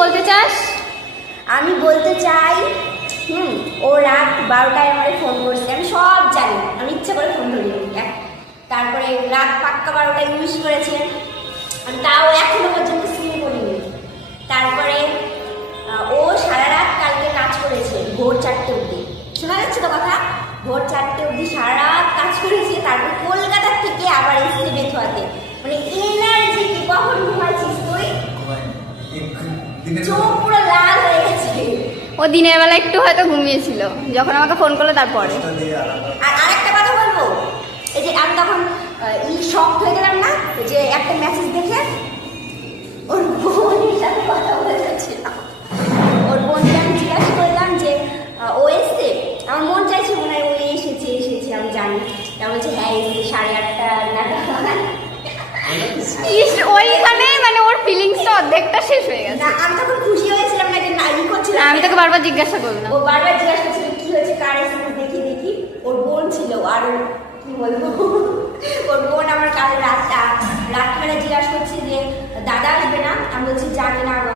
বলতে চাস? আমি বলতে চাই ও রাত 12টায় আমাকে ফোন করছে, আমি সব জানি, আমি ইচ্ছা করে ফোন ধরিনি। তারপরে রাত পাক্কা 12টায় উইশ করেছে, আমি তাও এখনো পর্যন্ত সিন করিনি। তারপরে ও সারা রাত কালকে কাজ করেছে ভোর 4টে অবধি, শোনা যাচ্ছে তো কথা? ভোর 4টে অবধি সারা রাত কাজ করেছে, তারপর কলকাতার থেকে আবার এসেছে বেথুয়াতে। মানে এনার্জি কি, কখন ঘুমাচ্ছিস তুই? চোখ পুরো লাল হয়ে গেছে। ও দিনের বেলা একটু হয়তো ঘুমিয়েছিল, যখন আমাকে ফোন করলো তারপরে। আর আরেকটা কথা বলবো, এই যে আমি তখন শক হয়ে গেলাম না, যে একটা মেসেজ দেখে ওর বোনের সাথে কথা বলে যাচ্ছিলাম। ওর বোনকে আমি জিজ্ঞাসা করলাম যে ও এসছে, আমার মন চাইছে মনে হয় ও এসেছে, আমি জানি। তা বলছে হ্যাঁ এসছে 8:30 নাগাদ। ওইখানে মানে ওর ফিলিংসটা অর্ধেকটা শেষ হয়ে গেছে। না আমি তখন খুশি হয়েছিলাম না, যে নারী করছিলাম। আমি তোকে বারবার জিজ্ঞাসা করলাম, ও বারবার জিজ্ঞাসা করছিল কি হয়েছে, কার এসেছে, দেখি ওর বোন ছিল। আর কি বলবো, ওর বোন আমার কাল রাতবেলা জিজ্ঞাসা করছে যে দাদা আসবে না, আমি বলছি জানি না।